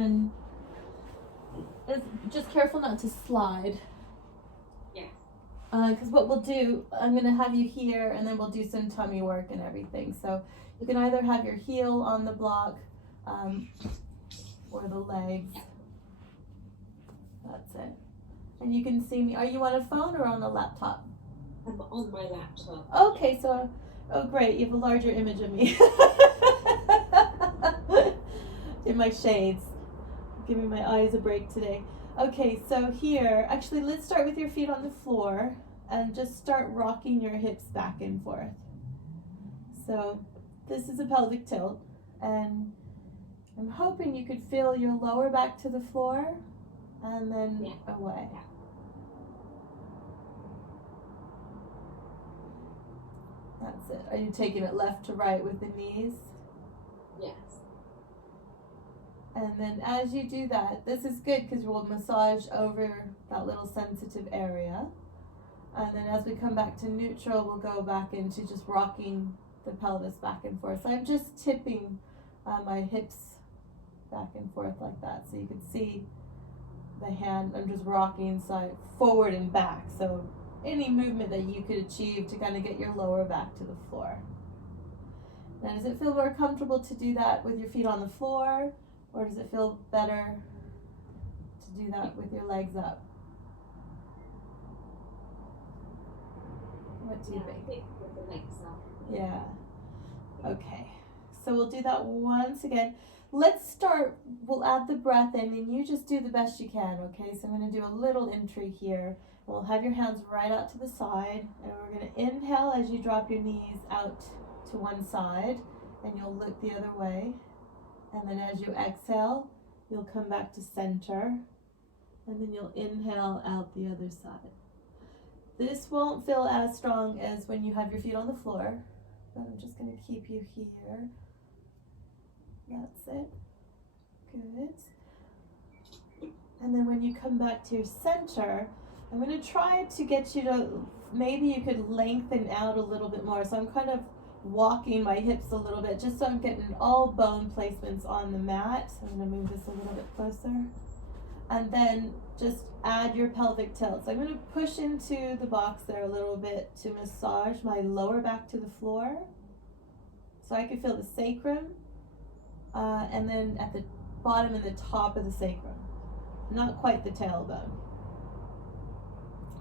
And just careful not to slide. Yes. Because what we'll do, I'm going to have you here and then we'll do some tummy work and everything. So you can either have your heel on the block or the legs. That's it. And you can see me. Are you on a phone or on a laptop? I'm on my laptop. Okay, so, oh great, you have a larger image of me. In my shades. Giving my eyes a break today. Okay, so here, actually let's start with your feet on the floor and just start rocking your hips back and forth. So this is a pelvic tilt, and I'm hoping you could feel your lower back to the floor and then away. Yeah. That's it. Are you taking it left to right with the knees? Yes. And then as you do that, this is good because we'll massage over that little sensitive area. And then as we come back to neutral, we'll go back into just rocking the pelvis back and forth. So I'm just tipping my hips back and forth like that. So you can see the hand, I'm just rocking side forward and back. So any movement that you could achieve to kind of get your lower back to the floor. Now, does it feel more comfortable to do that with your feet on the floor? Or does it feel better to do that with your legs up? What do you think? I think with the legs up. Yeah. Okay. So we'll do that once again. Let's start. We'll add the breath in, and you just do the best you can, okay? So I'm going to do a little entry here. We'll have your hands right out to the side, and we're going to inhale as you drop your knees out to one side, and you'll look the other way. And then as you exhale, you'll come back to center, and then you'll inhale out the other side. This won't feel as strong as when you have your feet on the floor, but I'm just going to keep you here. That's it. Good. And then when you come back to your center, I'm going to try to get you to, maybe you could lengthen out a little bit more. So I'm kind of walking my hips a little bit just so I'm getting all bone placements on the mat. I'm going to move this a little bit closer. And then just add your pelvic tilt. So I'm going to push into the box there a little bit to massage my lower back to the floor. So I can feel the sacrum and then at the bottom and the top of the sacrum. Not quite the tailbone.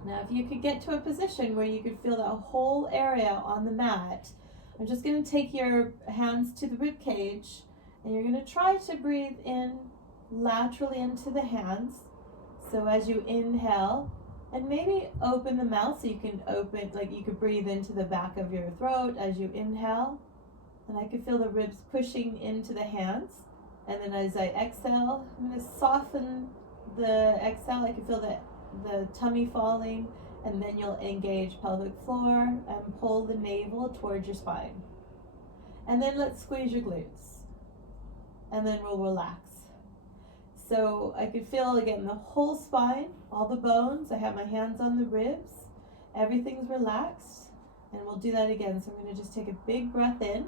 Now if you could get to a position where you could feel that whole area on the mat, I'm just going to take your hands to the rib cage and you're going to try to breathe in laterally into the hands. So as you inhale, and maybe open the mouth so you can open, like you could breathe into the back of your throat as you inhale. And I can feel the ribs pushing into the hands. And then as I exhale, I'm going to soften the exhale. I can feel the tummy falling. And then you'll engage pelvic floor and pull the navel towards your spine. And then let's squeeze your glutes. And then we'll relax. So I could feel again the whole spine, all the bones. I have my hands on the ribs. Everything's relaxed. And we'll do that again. So I'm going to just take a big breath in.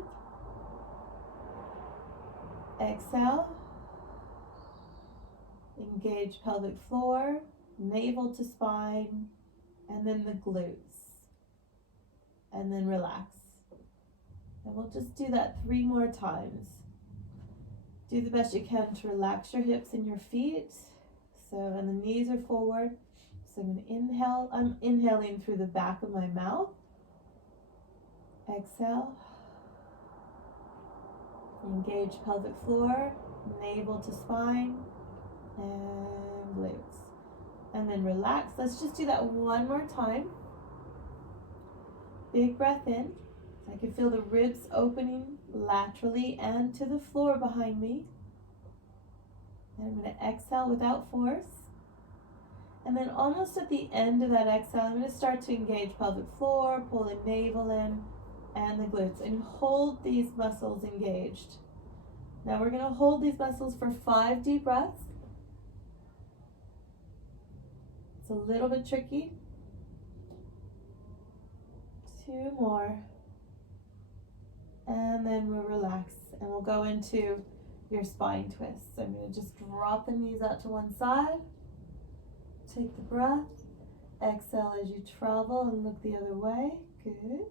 Exhale. Engage pelvic floor, navel to spine, and then the glutes. And then relax. And we'll just do that 3 more times. Do the best you can to relax your hips and your feet. So, and the knees are forward. So I'm going to inhale. I'm inhaling through the back of my mouth. Exhale. Engage pelvic floor, navel to spine, and glutes. And then relax. Let's just do that 1 more time. Big breath in. I can feel the ribs opening laterally and to the floor behind me. And I'm going to exhale without force. And then almost at the end of that exhale, I'm going to start to engage pelvic floor, pull the navel in, and the glutes. And hold these muscles engaged. Now we're going to hold these muscles for 5 deep breaths. It's a little bit tricky. 2 more. And then we'll relax and we'll go into your spine twist. So I'm going to just drop the knees out to one side. Take the breath. Exhale as you travel and look the other way. Good.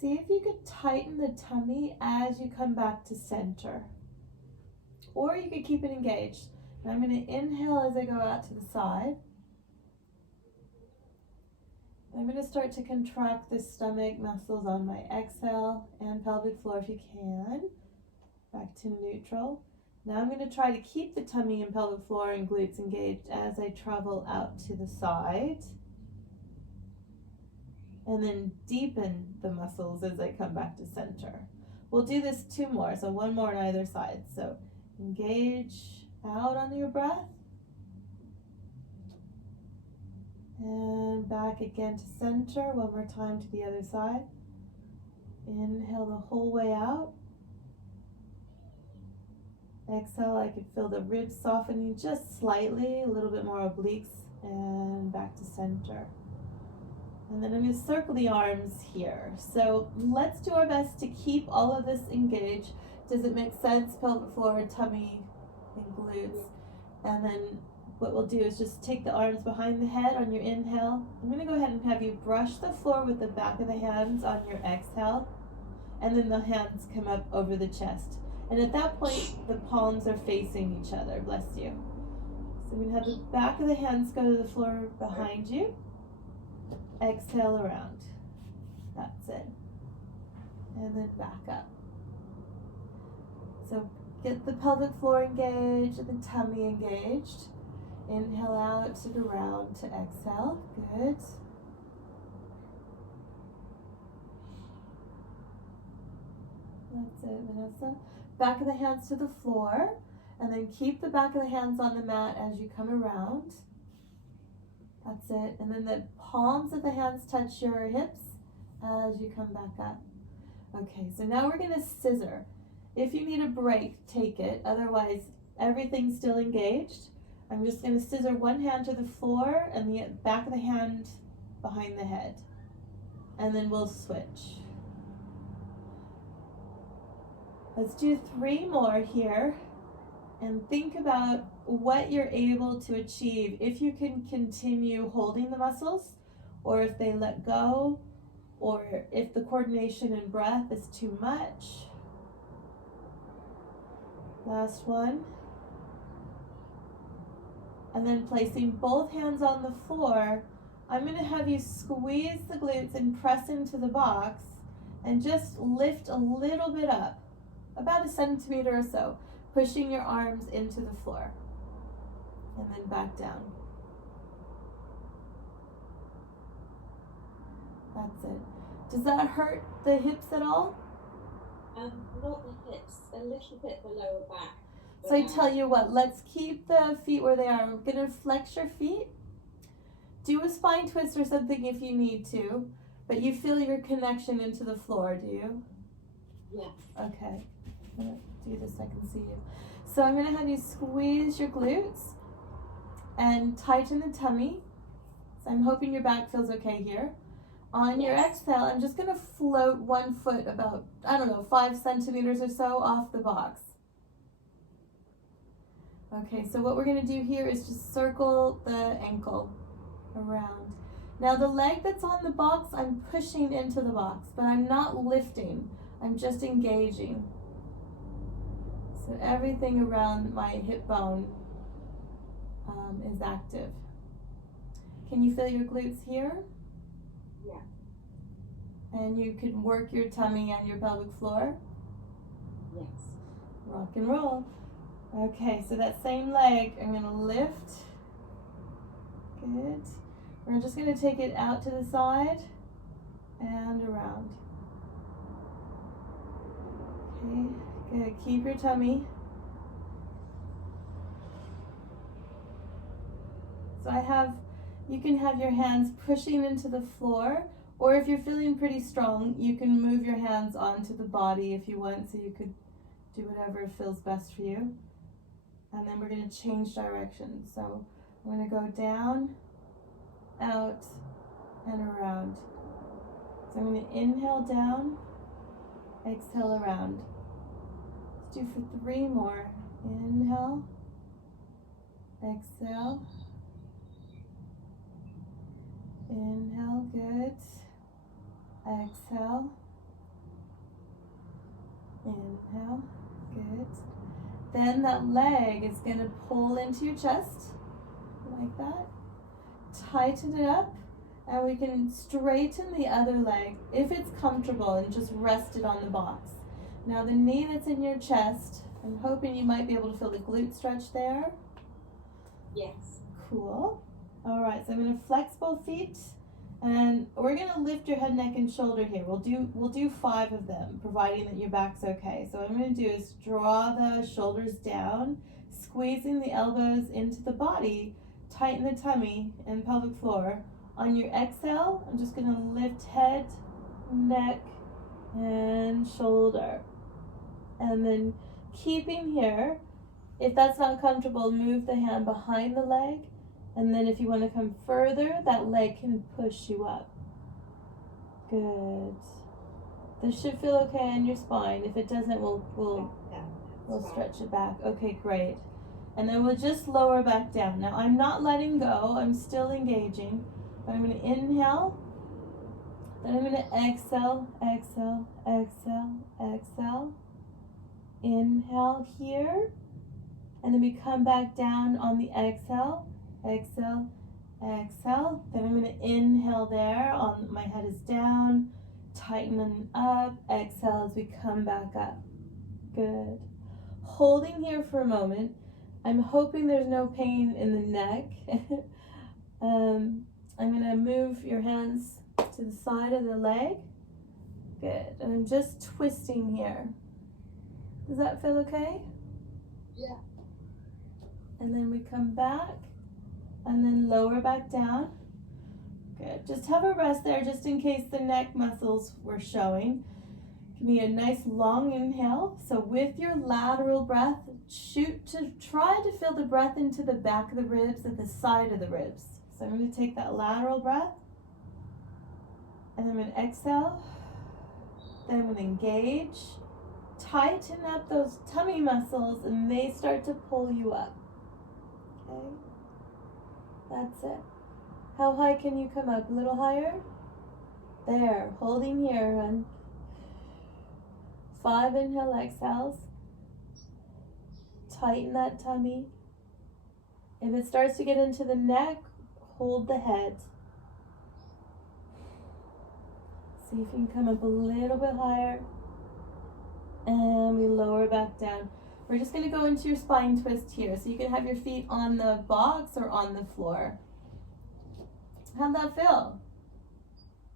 See if you could tighten the tummy as you come back to center. Or you could keep it engaged. And I'm going to inhale as I go out to the side. I'm going to start to contract the stomach muscles on my exhale and pelvic floor if you can. Back to neutral. Now I'm going to try to keep the tummy and pelvic floor and glutes engaged as I travel out to the side. And then deepen the muscles as I come back to center. We'll do this 2 more, so 1 more on either side. So engage out on your breath. And back again to center. 1 more time to the other side. Inhale the whole way out. Exhale, I could feel the ribs softening just slightly, a little bit more obliques, and back to center. And then I'm going to circle the arms here. So let's do our best to keep all of this engaged. Does it make sense? Pelvic floor, tummy, and glutes. And then what we'll do is just take the arms behind the head on your inhale. I'm going to go ahead and have you brush the floor with the back of the hands on your exhale. And then the hands come up over the chest. And at that point, the palms are facing each other. Bless you. So I'm going to have the back of the hands go to the floor behind you. Exhale around. That's it. And then back up. So get the pelvic floor engaged and the tummy engaged. Inhale out to the round to exhale. Good. That's it, Vanessa. Back of the hands to the floor. And then keep the back of the hands on the mat as you come around. That's it. And then the palms of the hands touch your hips as you come back up. Okay, so now we're going to scissor. If you need a break, take it. Otherwise, everything's still engaged. I'm just going to scissor one hand to the floor and the back of the hand behind the head. And then we'll switch. Let's do 3 more here. And think about what you're able to achieve if you can continue holding the muscles, or if they let go, or if the coordination and breath is too much. Last one. And then placing both hands on the floor, I'm going to have you squeeze the glutes and press into the box and just lift a little bit up, about 1 centimeter or so. Pushing your arms into the floor. And then back down. That's it. Does that hurt the hips at all? Not the hips, a little bit the lower back. So I tell you what, let's keep the feet where they are. We're going to flex your feet. Do a spine twist or something if you need to. But you feel your connection into the floor, do you? Yeah. Okay. I'm going to do this so I can see you. So I'm going to have you squeeze your glutes and tighten the tummy. So I'm hoping your back feels okay here. On your exhale, I'm just going to float 1 foot about, 5 centimeters or so off the box. Okay, so what we're going to do here is just circle the ankle around. Now the leg that's on the box, I'm pushing into the box, but I'm not lifting. I'm just engaging. So everything around my hip bone is active. Can you feel your glutes here? Yeah. And you can work your tummy and your pelvic floor? Yes. Rock and roll. Okay, so that same leg, I'm going to lift. Good. We're just going to take it out to the side and around. Okay, good. Keep your tummy. So you can have your hands pushing into the floor, or if you're feeling pretty strong, you can move your hands onto the body if you want, so you could do whatever feels best for you. And then we're going to change direction. So I'm going to go down, out, and around. So I'm going to inhale down, exhale around. Do for 3 more. Inhale. Exhale. Inhale, good. Exhale. Inhale, good. Then that leg is going to pull into your chest, like that. Tighten it up, and we can straighten the other leg if it's comfortable and just rest it on the box. Now the knee that's in your chest, I'm hoping you might be able to feel the glute stretch there. Yes. Cool. All right, so I'm going to flex both feet, and we're going to lift your head, neck, and shoulder here. We'll do 5 of them, providing that your back's okay. So what I'm going to do is draw the shoulders down, squeezing the elbows into the body, tighten the tummy and pelvic floor. On your exhale, I'm just going to lift head, neck, and shoulder. And then keeping here, if that's not comfortable, move the hand behind the leg. And then if you want to come further, that leg can push you up. Good. This should feel okay in your spine. If it doesn't, we'll stretch it back. Okay, great. And then we'll just lower back down. Now I'm not letting go. I'm still engaging. But I'm going to inhale. Then I'm going to exhale, exhale, exhale, exhale. Inhale here. And then we come back down on the exhale. Exhale, exhale. Then I'm going to inhale there. My head is down. Tighten up. Exhale as we come back up. Good. Holding here for a moment. I'm hoping there's no pain in the neck. I'm going to move your hands to the side of the leg. Good. And I'm just twisting here. Does that feel okay? Yeah. And then we come back and then lower back down. Good. Just have a rest there just in case the neck muscles were showing. Give me a nice long inhale. So with your lateral breath, try to feel the breath into the back of the ribs and the side of the ribs. So I'm going to take that lateral breath. And I'm going to exhale. Then I'm going to engage. Tighten up those tummy muscles and they start to pull you up. Okay, that's it. How high can you come up? A little higher? There, holding here, and 5 inhale exhales. Tighten that tummy. If it starts to get into the neck, hold the head. See if you can come up a little bit higher. And we lower back down. We're just going to go into your spine twist here. So you can have your feet on the box or on the floor. How'd that feel?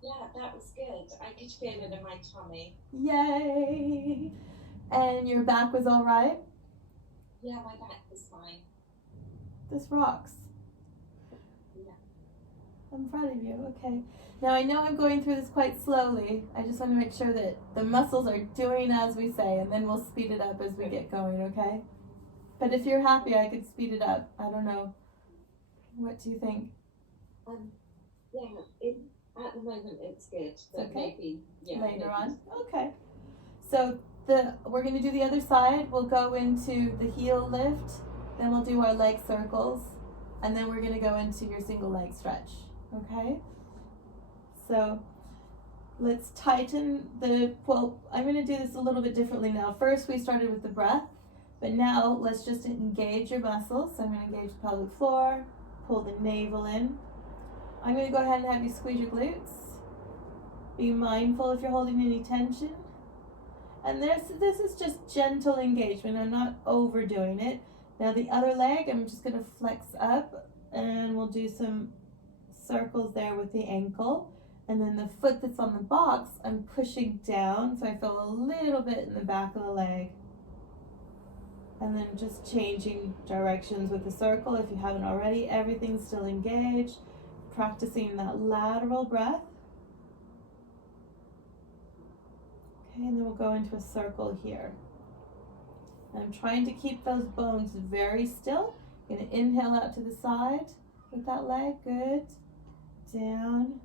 Yeah, that was good. I could feel it in my tummy. Yay! And your back was all right? Yeah, my back was fine. This rocks. Yeah. I'm proud of you. Okay. Now I know I'm going through this quite slowly. I just want to make sure that the muscles are doing as we say, and then we'll speed it up as we get going, okay? But if you're happy, I could speed it up. I don't know. What do you think? Yeah, at the moment it's good, but okay. maybe Later on. Okay. So we're going to do the other side. We'll go into the heel lift, then we'll do our leg circles, and then we're going to go into your single leg stretch. Okay? So let's tighten I'm going to do this a little bit differently now. First we started with the breath, but now let's just engage your muscles. So I'm going to engage the pelvic floor, pull the navel in. I'm going to go ahead and have you squeeze your glutes. Be mindful if you're holding any tension. And this is just gentle engagement. I'm not overdoing it. Now the other leg, I'm just going to flex up and we'll do some circles there with the ankle. And then the foot that's on the box, I'm pushing down so I feel a little bit in the back of the leg. And then just changing directions with the circle if you haven't already. Everything's still engaged. Practicing that lateral breath. Okay, and then we'll go into a circle here. And I'm trying to keep those bones very still. I'm going to inhale out to the side with that leg. Good. Down.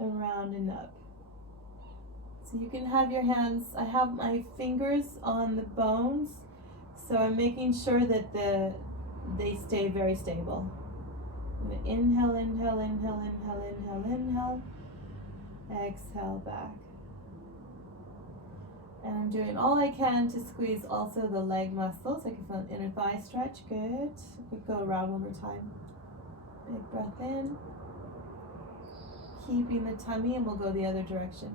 Around and up. So you can have your hands, I have my fingers on the bones, so I'm making sure that they stay very stable. I'm going to inhale, inhale, inhale, inhale, inhale, inhale. Exhale back. And I'm doing all I can to squeeze also the leg muscles. I can feel an inner thigh stretch. Good. We go around one more time. Big breath in. Keeping the tummy, and we'll go the other direction.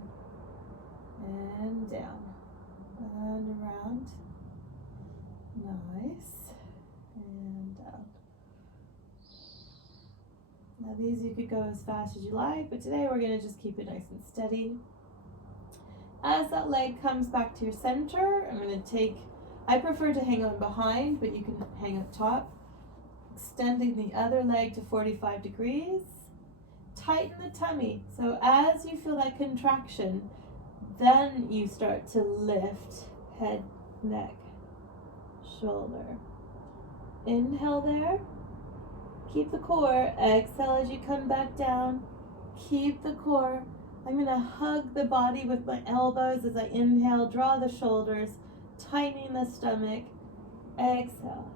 And down. And around. Nice. And down. Now these you could go as fast as you like, but today we're going to just keep it nice and steady. As that leg comes back to your center, I'm going to I prefer to hang on behind, but you can hang up top. Extending the other leg to 45 degrees. Tighten the tummy. So as you feel that contraction, then you start to lift head, neck, shoulder. Inhale there. Keep the core. Exhale as you come back down. Keep the core. I'm going to hug the body with my elbows as I inhale. Draw the shoulders. Tightening the stomach. Exhale.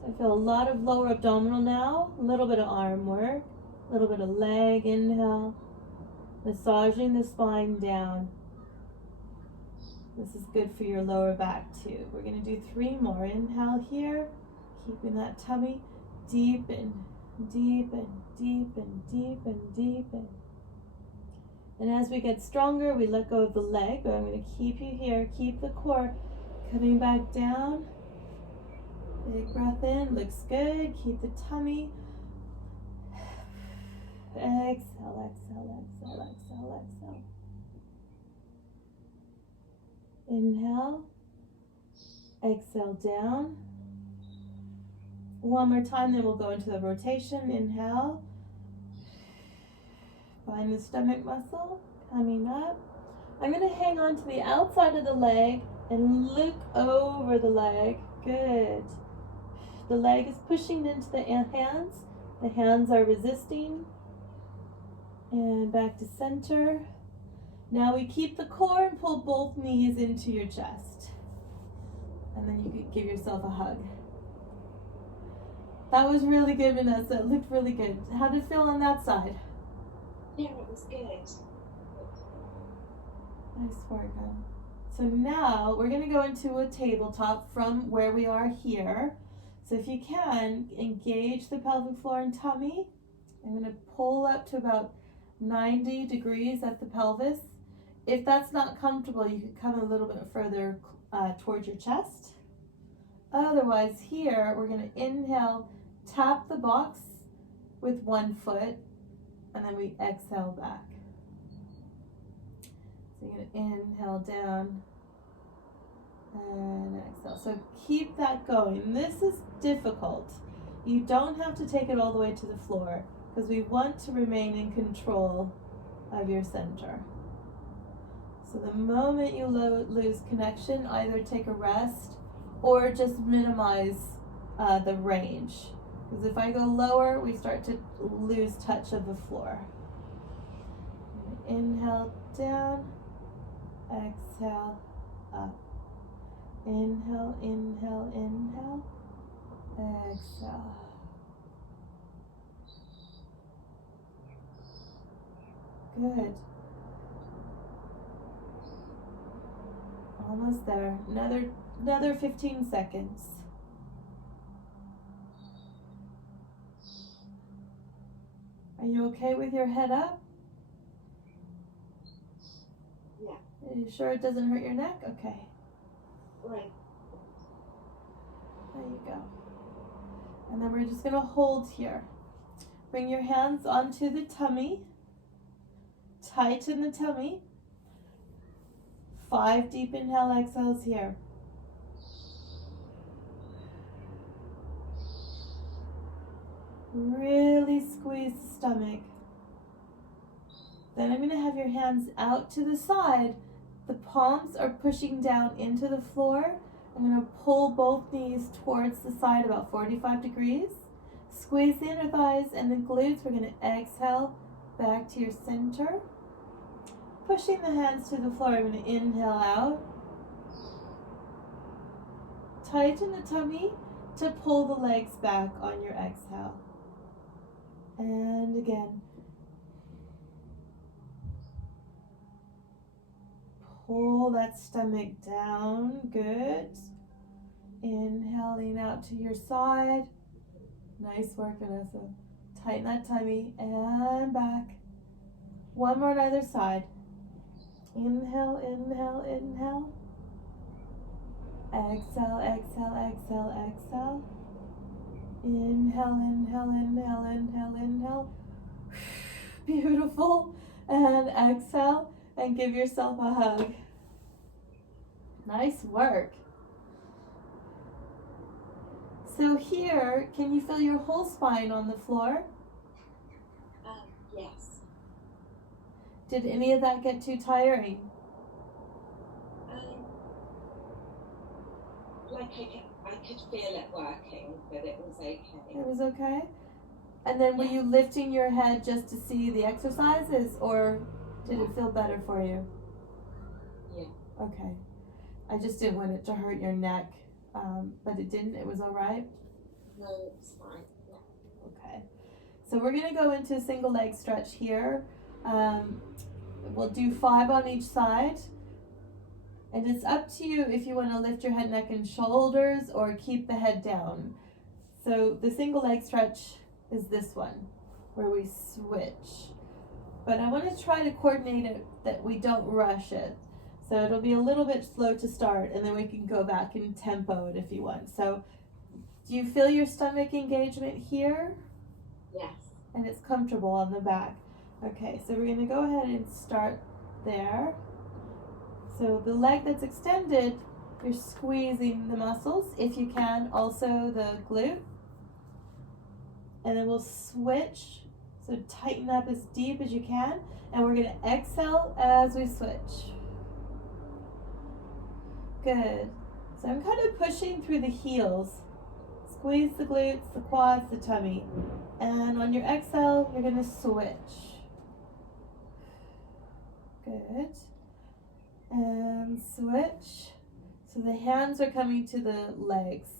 So I feel a lot of lower abdominal now. A little bit of arm work. A little bit of leg. Inhale. Massaging the spine down. This is good for your lower back too. We're going to do 3 more. Inhale here, keeping that tummy. Deepen, deepen, deepen, deepen, deepen. And as we get stronger, we let go of the leg, but I'm going to keep you here. Keep the core. Coming back down. Big breath in. Looks good. Keep the tummy. Exhale, exhale, exhale, exhale, exhale. Inhale, exhale down. One more time, then we'll go into the rotation. Inhale, find the stomach muscle, coming up. I'm going to hang on to the outside of the leg and look over the leg. Good. The leg is pushing into the hands. The hands are resisting. And back to center. Now we keep the core and pull both knees into your chest. And then you could give yourself a hug. That was really good, Vanessa. It looked really good. How did it feel on that side? Yeah, it was good. Nice work, hon. So now we're going to go into a tabletop from where we are here. So if you can, engage the pelvic floor and tummy. I'm going to pull up to about 90 degrees at the pelvis. If that's not comfortable, you can come a little bit further towards your chest. Otherwise, here we're going to inhale, tap the box with one foot, and then we exhale back. So you're going to inhale down and exhale. So keep that going. This is difficult. You don't have to take it all the way to the floor because we want to remain in control of your center. So the moment you lose connection, either take a rest or just minimize the range. Because if I go lower, we start to lose touch of the floor. Inhale down, exhale up. Inhale, inhale, inhale, exhale. Good. Almost there. Another 15 seconds. Are you okay with your head up? Yeah. Are you sure it doesn't hurt your neck? Okay. Right. There you go. And then we're just going to hold here. Bring your hands onto the tummy. Tighten the tummy. 5 deep inhale exhales here. Really squeeze the stomach. Then I'm going to have your hands out to the side. The palms are pushing down into the floor. I'm going to pull both knees towards the side about 45 degrees. Squeeze the inner thighs and the glutes. We're going to exhale, Back to your center. Pushing the hands to the floor. I'm going to inhale out. Tighten the tummy to pull the legs back on your exhale. And again. Pull that stomach down. Good. Inhaling out to your side. Nice work, Vanessa. Tighten that tummy and back. One more on either side. Inhale, inhale, inhale. Exhale, exhale, exhale, exhale. Inhale, inhale, inhale, inhale, inhale. Beautiful. And exhale and give yourself a hug. Nice work. So here, can you feel your whole spine on the floor? Yes. Did any of that get too tiring? Like I could feel it working, but it was okay. It was okay? And then were you lifting your head just to see the exercises, or did it feel better for you? Yeah. Okay. I just didn't want it to hurt your neck, but it didn't. It was all right? No, it's fine. Yeah. Okay. So we're going to go into a single leg stretch here. We'll do 5 on each side. And it's up to you if you want to lift your head, neck, and shoulders or keep the head down. So the single leg stretch is this one, where we switch. But I want to try to coordinate it that we don't rush it. So it'll be a little bit slow to start, and then we can go back and tempo it if you want. So do you feel your stomach engagement here? Yes. And it's comfortable on the back. Okay, so we're going to go ahead and start there. So the leg that's extended, you're squeezing the muscles, if you can, also the glute. And then we'll switch, so tighten up as deep as you can, and we're going to exhale as we switch. Good. So I'm kind of pushing through the heels. Squeeze the glutes, the quads, the tummy. And on your exhale, you're going to switch. Good. And switch. So the hands are coming to the legs.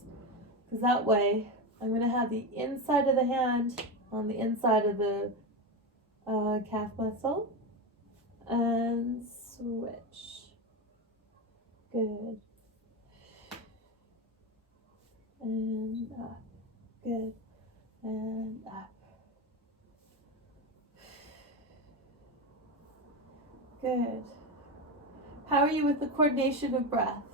Because that way, I'm going to have the inside of the hand on the inside of the calf muscle. And switch. Good. And up. Good. And up. Good. How are you with the coordination of breath?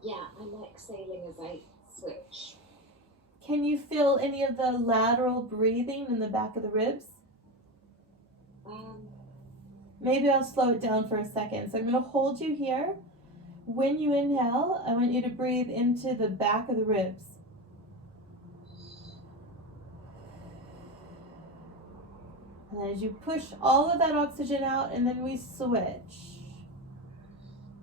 Yeah, I'm exhaling as I switch. Can you feel any of the lateral breathing in the back of the ribs? Maybe I'll slow it down for a second. So I'm going to hold you here. When you inhale, I want you to breathe into the back of the ribs. And as you push all of that oxygen out, and then we switch.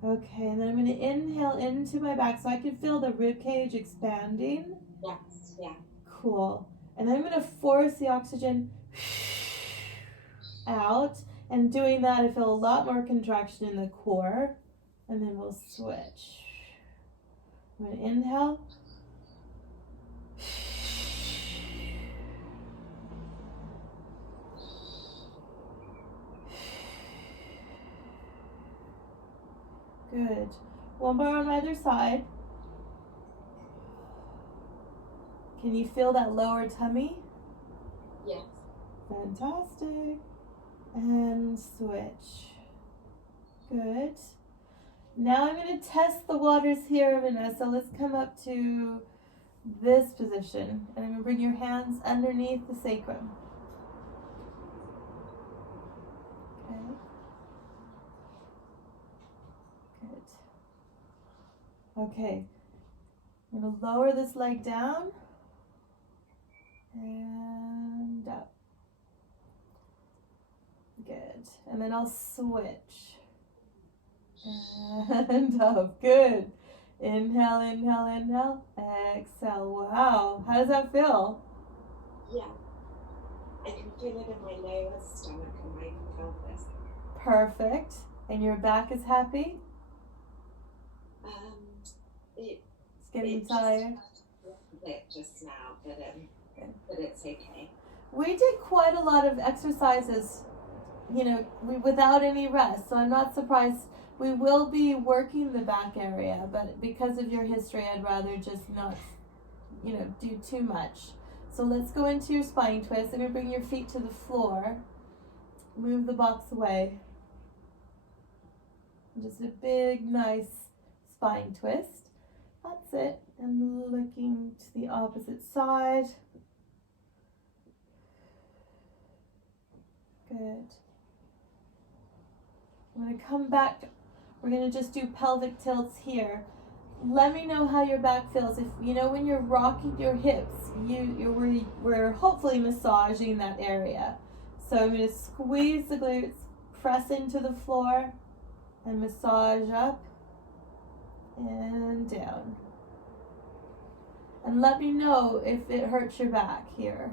Okay, and then I'm going to inhale into my back so I can feel the rib cage expanding. Yes, yeah. Cool. And then I'm going to force the oxygen out. And doing that, I feel a lot more contraction in the core. And then we'll switch. I'm going to inhale. Good. One more on either side. Can you feel that lower tummy? Yes. Fantastic. And switch. Good. Now I'm going to test the waters here, Vanessa. Let's come up to this position. And I'm going to bring your hands underneath the sacrum. Okay. Good. Okay. I'm going to lower this leg down. And up. Good. And then I'll switch. And up. Good. Inhale, inhale, inhale. Exhale. Wow. How does that feel? Yeah. I can feel it in my lower stomach and my pelvis. Perfect. And your back is happy? Um, it It's getting it tired? just hurt a bit just now, Good. but it's okay. We did quite a lot of exercises, without any rest, so I'm not surprised. We will be working the back area, but because of your history, I'd rather just not, do too much. So let's go into your spine twist. I'm going to bring your feet to the floor. Move the box away. Just a big, nice spine twist. That's it. And looking to the opposite side. Good. I'm going to come back. We're going to just do pelvic tilts here. Let me know how your back feels. If when you're rocking your hips, we're hopefully massaging that area. So I'm going to squeeze the glutes, press into the floor, and massage up and down. And let me know if it hurts your back here.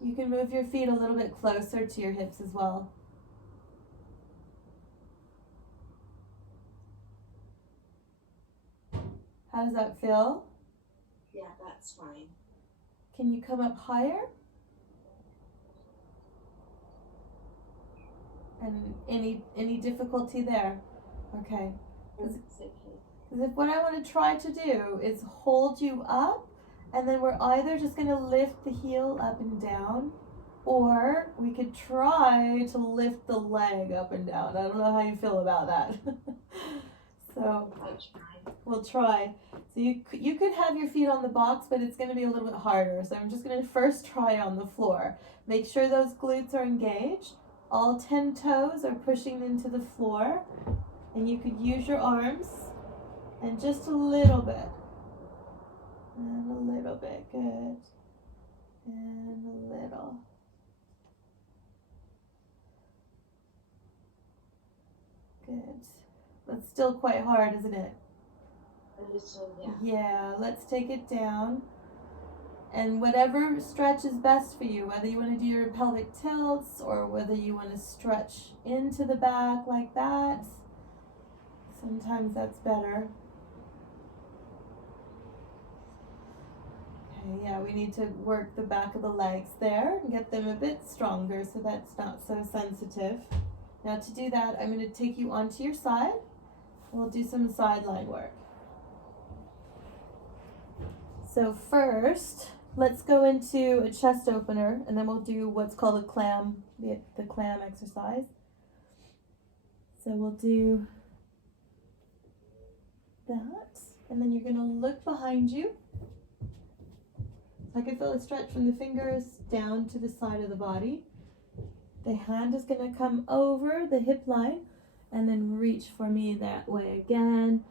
You can move your feet a little bit closer to your hips as well. How does that feel? Yeah, that's fine. Can you come up higher? And any difficulty there? Okay. It's okay. Because if what I want to try to do is hold you up, and then we're either just going to lift the heel up and down, or we could try to lift the leg up and down. I don't know how you feel about that. So we'll try. So you could have your feet on the box, but it's going to be a little bit harder. So I'm just going to first try on the floor. Make sure those glutes are engaged. All 10 toes are pushing into the floor. And you could use your arms. And just a little bit. And a little bit. Good. And a little. Good. That's still quite hard, isn't it? A little, yeah. Yeah, let's take it down. And whatever stretch is best for you, whether you want to do your pelvic tilts or whether you want to stretch into the back like that. Sometimes that's better. Okay, yeah, we need to work the back of the legs there and get them a bit stronger so that's not so sensitive. Now to do that, I'm going to take you onto your side. We'll do some sideline work. So first, let's go into a chest opener, and then we'll do what's called a clam, the clam exercise. So we'll do that, and then you're going to look behind you. I can feel a stretch from the fingers down to the side of the body. The hand is going to come over the hip line and then reach for me that way again.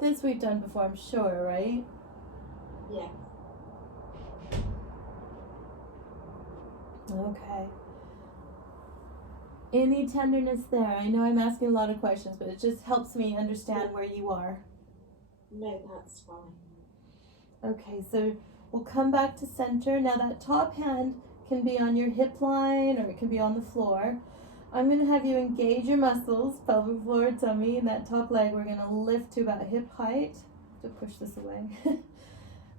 This we've done before, I'm sure, right? Yeah. Okay. Any tenderness there? I know I'm asking a lot of questions, but it just helps me understand where you are. No, that's fine. Okay, so we'll come back to center. Now that top hand can be on your hip line or it can be on the floor. I'm going to have you engage your muscles, pelvic floor, tummy, and that top leg. We're going to lift to about hip height. To push this away.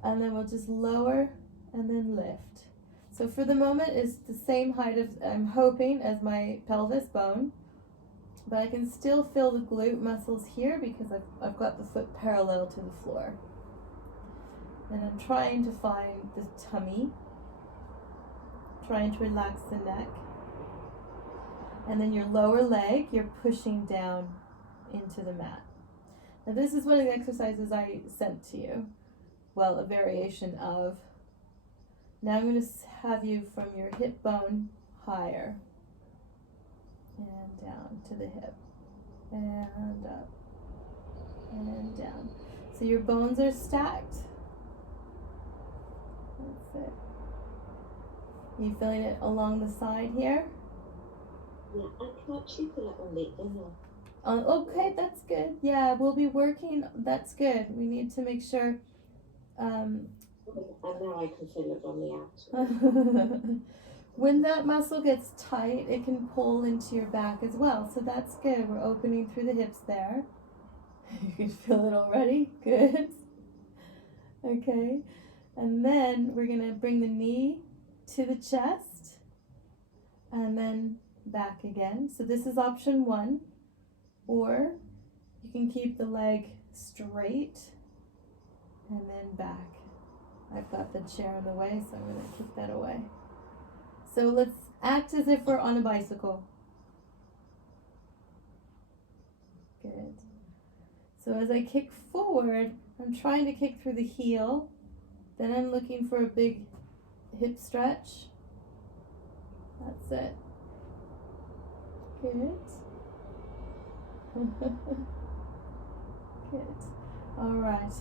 And then we'll just lower and then lift. So for the moment, it's the same height as I'm hoping as my pelvis bone. But I can still feel the glute muscles here because I've got the foot parallel to the floor. And I'm trying to find the tummy. Trying to relax the neck. And then your lower leg, you're pushing down into the mat. Now this is one of the exercises I sent to you. Well, a variation of. Now I'm going to have you from your hip bone higher. And down to the hip. And up. And down. So your bones are stacked. That's it. You feeling it along the side here? Yeah, I can actually feel it on the inner Okay, that's good. Yeah, we'll be working. That's good. We need to make sure. And now I can feel it on the outside. When that muscle gets tight, it can pull into your back as well. So that's good. We're opening through the hips there. You can feel it already. Good. Okay. And then we're going to bring the knee to the chest and then back again. So this is option 1. Or you can keep the leg straight and then back. I've got the chair in the way, so I'm going to kick that away. So let's act as if we're on a bicycle. Good. So as I kick forward, I'm trying to kick through the heel. Then I'm looking for a big hip stretch. That's it. Good. Good. All right.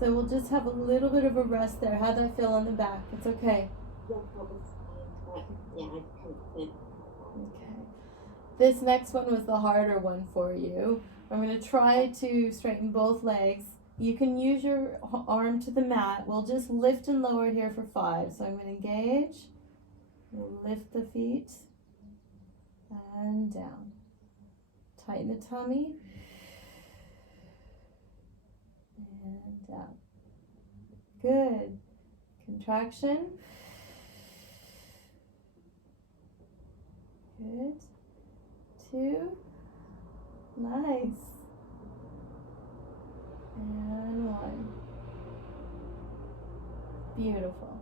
So we'll just have a little bit of a rest there. How'd that feel on the back? It's okay. Yeah, that was fine. Yeah, I can't feel. Okay. This next one was the harder one for you. I'm going to try to straighten both legs. You can use your arm to the mat. We'll just lift and lower here for 5. So I'm going to engage, lift the feet, and down. Tighten the tummy, and down. Good. Contraction. Good. 2. Nice. And 1. Beautiful.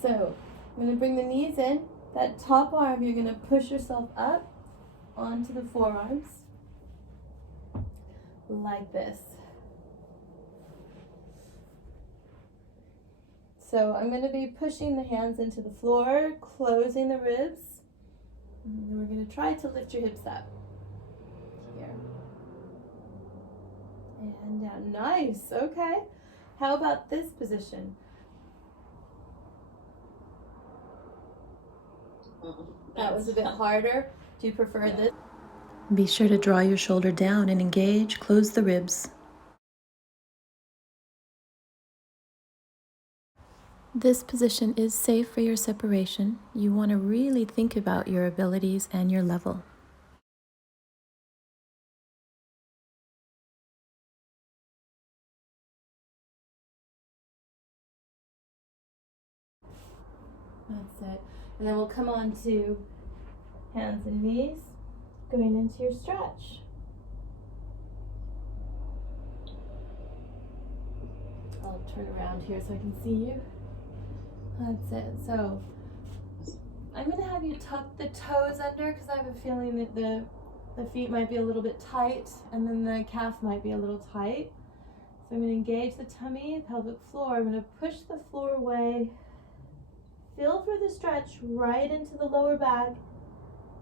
So, I'm going to bring the knees in. That top arm, you're going to push yourself up onto the forearms. Like this. So, I'm going to be pushing the hands into the floor, closing the ribs. And then we're going to try to lift your hips up. Here. And down. Nice. Okay. How about this position? That was a bit harder. Do you prefer this? Be sure to draw your shoulder down and engage. Close the ribs. This position is safe for your separation. You want to really think about your abilities and your level. That's it. And then we'll come on to hands and knees, going into your stretch. I'll turn around here so I can see you. That's it. So I'm going to have you tuck the toes under because I have a feeling that the feet might be a little bit tight and then the calf might be a little tight. So I'm going to engage the tummy, pelvic floor. I'm going to push the floor away. Feel for the stretch right into the lower back,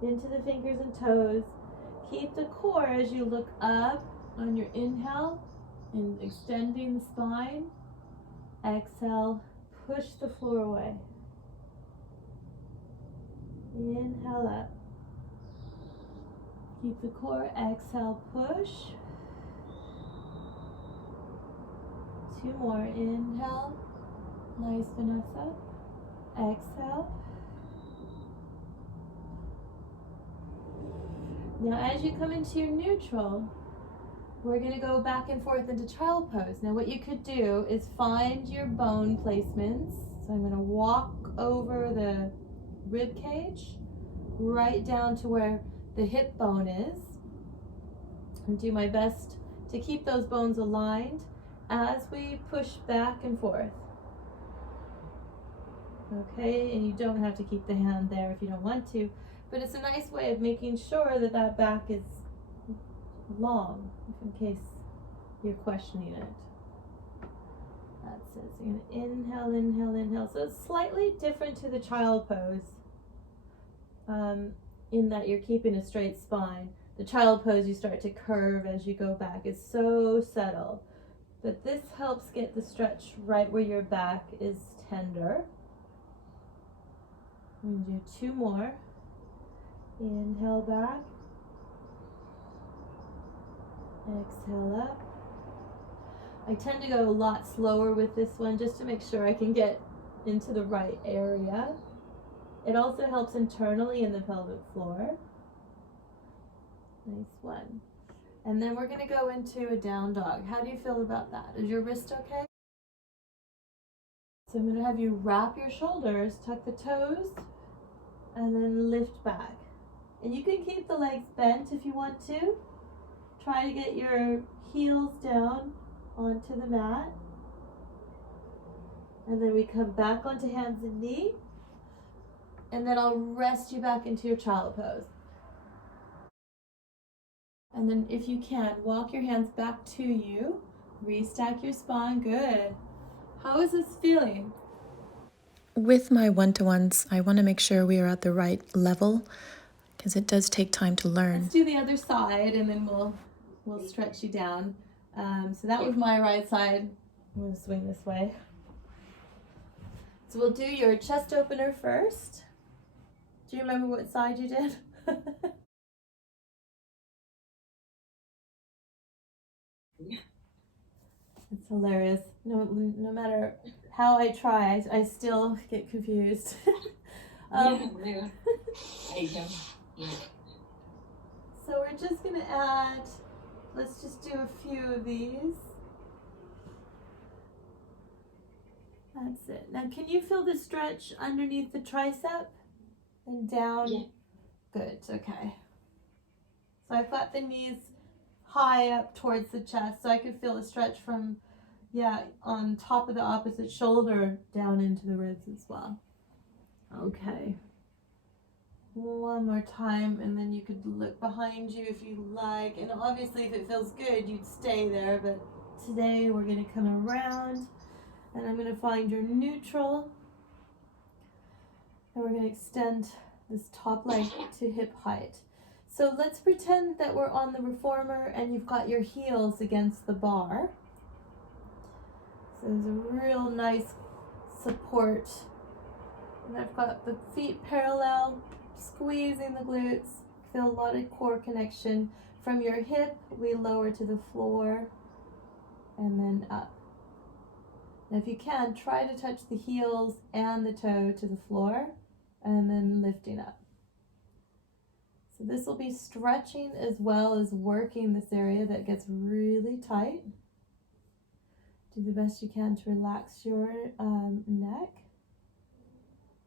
into the fingers and toes. Keep the core as you look up on your inhale and extending the spine. Exhale, push the floor away. Inhale up. Keep the core. Exhale, push. 2 more. Inhale. Nice, Vanessa. Exhale. Now as you come into your neutral, we're going to go back and forth into child pose. Now what you could do is find your bone placements. So I'm going to walk over the rib cage right down to where the hip bone is and do my best to keep those bones aligned as we push back and forth. Okay, and you don't have to keep the hand there if you don't want to, but it's a nice way of making sure that that back is long, in case you're questioning it. That's it. So you're going to inhale, inhale, inhale. So it's slightly different to the child pose in that you're keeping a straight spine. The child pose, you start to curve as you go back. It's so subtle. But this helps get the stretch right where your back is tender. I'm going to do 2 more. Inhale back. Exhale up. I tend to go a lot slower with this one just to make sure I can get into the right area. It also helps internally in the pelvic floor. Nice one. And then we're going to go into a down dog. How do you feel about that? Is your wrist okay? So I'm going to have you wrap your shoulders, tuck the toes, and then lift back. And you can keep the legs bent if you want to. Try to get your heels down onto the mat. And then we come back onto hands and knees. And then I'll rest you back into your child pose. And then if you can, walk your hands back to you. Restack your spine. Good. How is this feeling? With my one-to-ones, I want to make sure we are at the right level because it does take time to learn. Let's do the other side and then we'll stretch you down. So that was my right side. I'm going to swing this way. So we'll do your chest opener first. Do you remember what side you did? It's hilarious. No matter how I try, I still get confused. I know. So we're just going to add, let's just do a few of these. That's it. Now can you feel the stretch underneath the tricep and down? Yeah. Good, okay. So I've got the knees high up towards the chest so I can feel the stretch from, on top of the opposite shoulder down into the ribs as well. Okay. One more time and then you could look behind you if you like. And obviously if it feels good, you'd stay there. But today we're going to come around and I'm going to find your neutral. And we're going to extend this top leg to hip height. So let's pretend that we're on the reformer and you've got your heels against the bar. So there's a real nice support. And I've got the feet parallel, squeezing the glutes. Feel a lot of core connection. From your hip, we lower to the floor and then up. Now if you can, try to touch the heels and the toe to the floor and then lifting up. So this will be stretching as well as working this area that gets really tight. Do the best you can to relax your neck.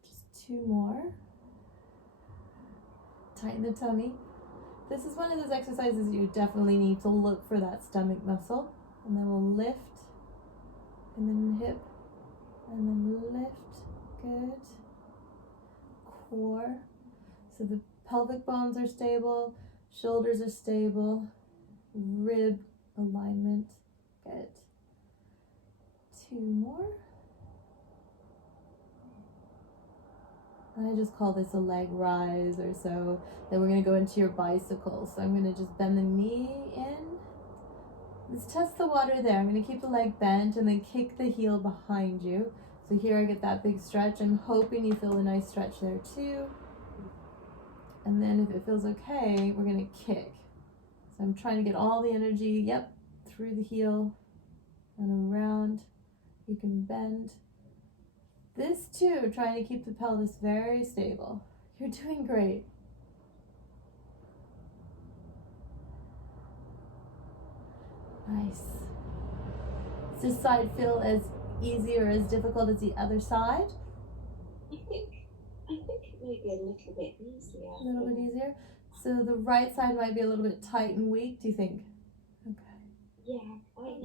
Just 2 more. Tighten the tummy. This is one of those exercises you definitely need to look for that stomach muscle. And then we'll lift, and then hip, and then lift. Good. Core. So the pelvic bones are stable, shoulders are stable, rib alignment. Good. 2 more. I just call this a leg rise or so. Then we're going to go into your bicycle. So I'm going to just bend the knee in. Let's test the water there. I'm going to keep the leg bent and then kick the heel behind you. So here I get that big stretch. I'm hoping you feel a nice stretch there too. And then if it feels okay, we're going to kick. So I'm trying to get all the energy, through the heel and around. You can bend. This too, trying to keep the pelvis very stable. You're doing great. Nice. Does this side feel as easy or as difficult as the other side? I think it may be a little bit easier. A little bit easier? So the right side might be a little bit tight and weak, do you think? Okay. Yeah, I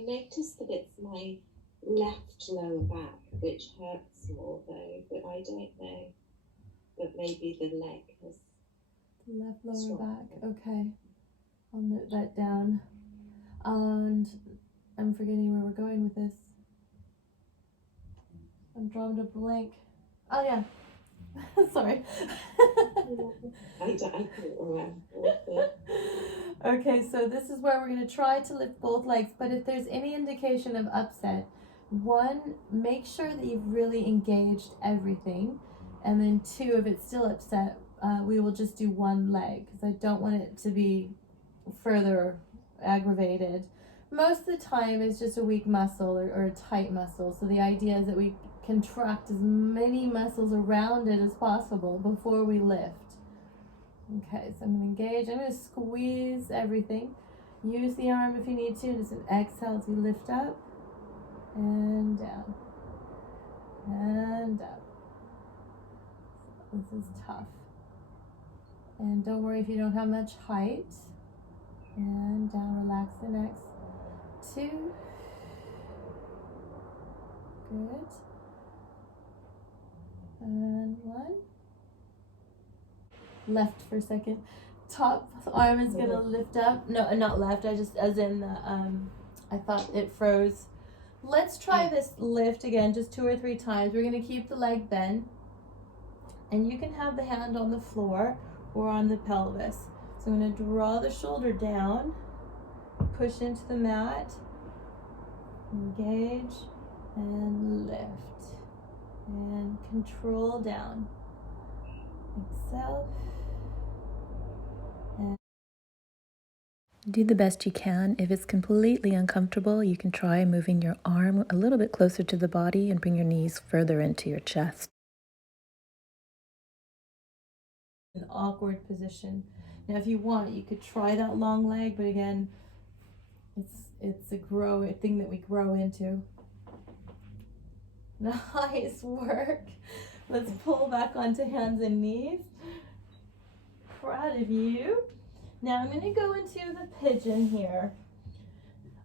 noticed that it's my left lower back which hurts more though, but I don't know. But maybe the leg has. The left lower back, okay. I'll note that down. And I'm forgetting where we're going with this. I'm drawing a blank. Oh yeah. Sorry. I couldn't remember. Okay, so this is where we're going to try to lift both legs, but if there's any indication of upset, 1, make sure that you've really engaged everything, and then 2, if it's still upset, we will just do one leg, because I don't want it to be further aggravated. Most of the time it's just a weak muscle or a tight muscle. So the idea is that we contract as many muscles around it as possible before we lift. Okay, so I'm going to engage. I'm going to squeeze everything. Use the arm if you need to. Just an exhale as you lift up and down and up. This is tough. And don't worry if you don't have much height. And down, relax the next 2. Good. And 1. Left for a second. Top arm is gonna lift up. No, not left. I just, as in the, I thought it froze. Let's try this lift again, just 2 or 3 times. We're gonna keep the leg bent. And you can have the hand on the floor or on the pelvis. So I'm going to draw the shoulder down, push into the mat, engage, and lift. And control down. Exhale. And Do the best you can. If it's completely uncomfortable, you can try moving your arm a little bit closer to the body and bring your knees further into your chest. an awkward position. Now, if you want, you could try that long leg, but again, it's a thing that we grow into. Nice work. Let's pull back onto hands and knees. Proud of you. Now I'm going to go into the pigeon here.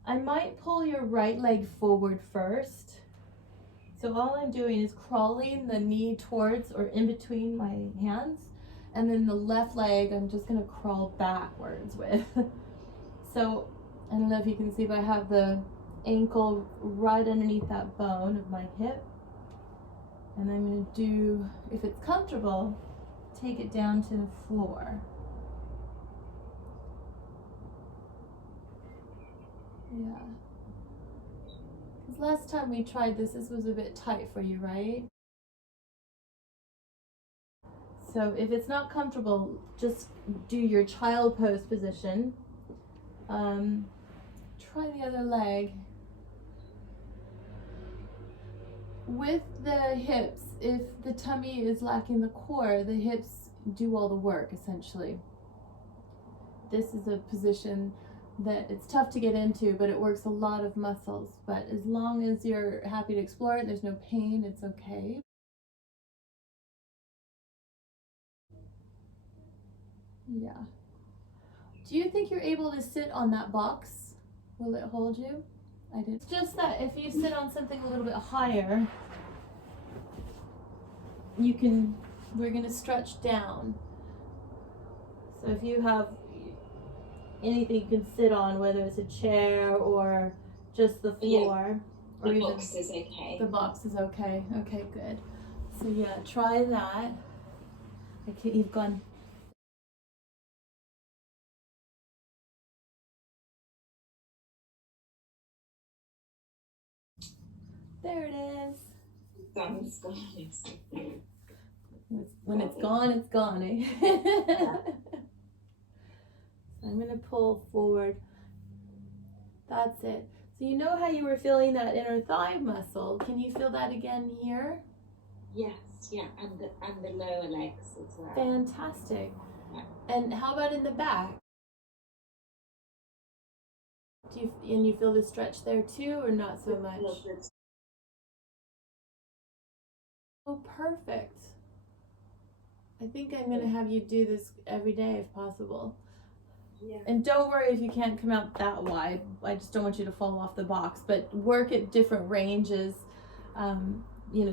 I might pull your right leg forward first. So all I'm doing is crawling the knee towards or in between my hands. And then the left leg I'm just going to crawl backwards with. So I don't know if you can see, but I have the ankle right underneath that bone of my hip. And I'm going to do, if it's comfortable, take it down to the floor. Yeah. Because last time we tried this was a bit tight for you, right? So if it's not comfortable, just do your child pose position. Try the other leg. With the hips, if the tummy is lacking the core, the hips do all the work, essentially. This is a position that it's tough to get into, but it works a lot of muscles. But as long as you're happy to explore it, there's no pain, it's okay. Yeah. Do you think you're able to sit on that box? Will it hold you? I did. It's just that if you sit on something a little bit higher, we're gonna stretch down. So if you have anything you can sit on, whether it's a chair or just the floor. Yeah. The box is okay. The box is okay. Okay, good. So yeah, try that. Okay, you've gone. There it is. It's gone. When it's gone, it's gone, eh? Yeah. So I'm going to pull forward. That's it. So you know how you were feeling that inner thigh muscle. Can you feel that again here? Yes, yeah, and the lower legs as well. Fantastic. Yeah. And how about in the back? And you feel the stretch there too, or not so much? Oh, perfect. I think I'm going to have you do this every day if possible. Yeah. And don't worry if you can't come out that wide. I just don't want you to fall off the box. But work at different ranges,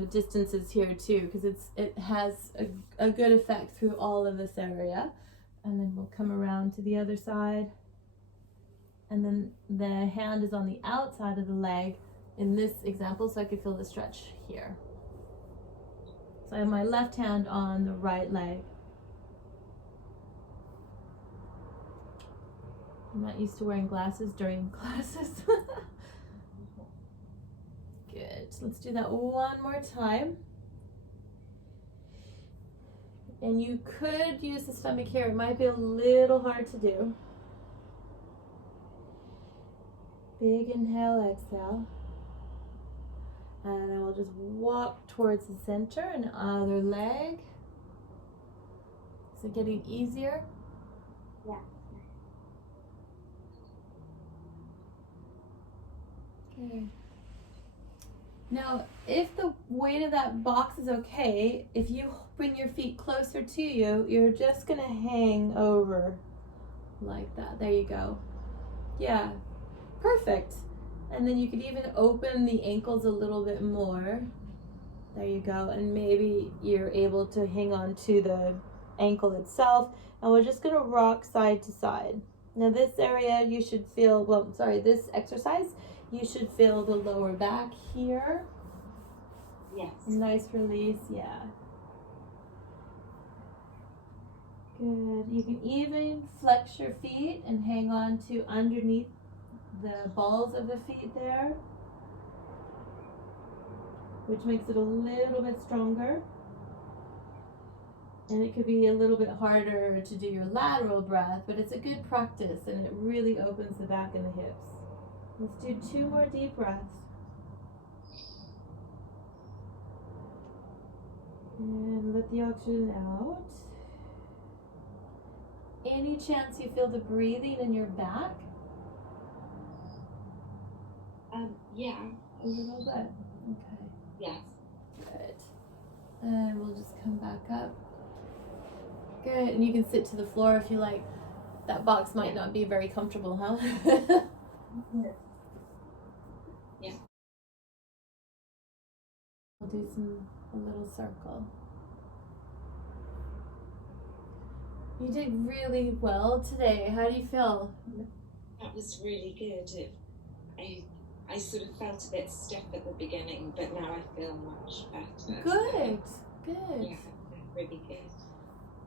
distances here too, because it has a good effect through all of this area. And then we'll come around to the other side. And then the hand is on the outside of the leg in this example, so I could feel the stretch here. So I have my left hand on the right leg. I'm not used to wearing glasses during classes. Good. Let's do that one more time. And you could use the stomach here. It might be a little hard to do. Big inhale, exhale. And I will just walk towards the center and other leg. So getting easier. Yeah. Okay. Now, if the weight of that box is okay, if you bring your feet closer to you, you're just gonna hang over like that. There you go. Yeah, perfect. And then you could even open the ankles a little bit more. There you go. And maybe you're able to hang on to the ankle itself. And we're just gonna rock side to side. Now this area you should feel, this exercise, you should feel the lower back here. Yes. Nice release, yeah. Good. You can even flex your feet and hang on to underneath the balls of the feet there, which makes it a little bit stronger. And it could be a little bit harder to do your lateral breath, but it's a good practice and it really opens the back and the hips. Let's do 2 more deep breaths. And let the oxygen out. Any chance you feel the breathing in your back? Yeah. A little bit. Okay. Yes. Good. And we'll just come back up. Good. And you can sit to the floor if you like. That box might not be very comfortable, huh? Yeah. We'll do a little circle. You did really well today. How do you feel? That was really good. I sort of felt a bit stiff at the beginning, but now I feel much better. Good. So, Good. yeah, really good.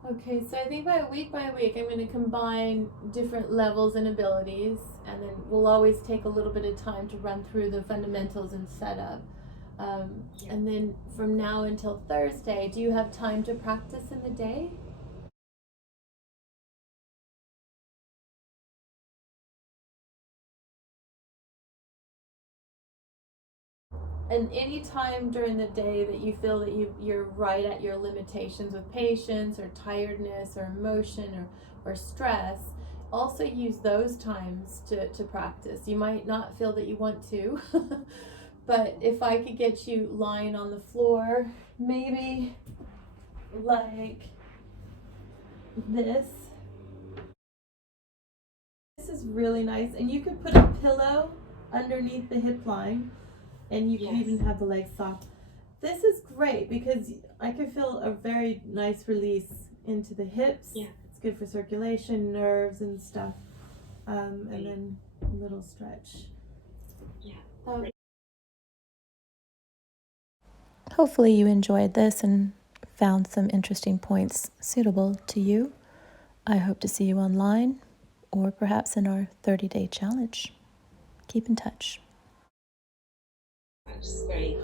Okay, so I think by week, I'm going to combine different levels and abilities, and then we'll always take a little bit of time to run through the fundamentals and setup. And then from now until Thursday, do you have time to practice in the day? And any time during the day that you feel that you're right at your limitations with patience or tiredness or emotion or stress, also use those times to practice. You might not feel that you want to, but if I could get you lying on the floor, maybe like this. This is really nice. And you could put a pillow underneath the hip line. And you can even have the legs soft. This is great because I can feel a very nice release into the hips. Yeah. It's good for circulation, nerves, and stuff. And then a little stretch. Yeah. Hopefully you enjoyed this and found some interesting points suitable to you. I hope to see you online or perhaps in our 30-day challenge. Keep in touch. That's great.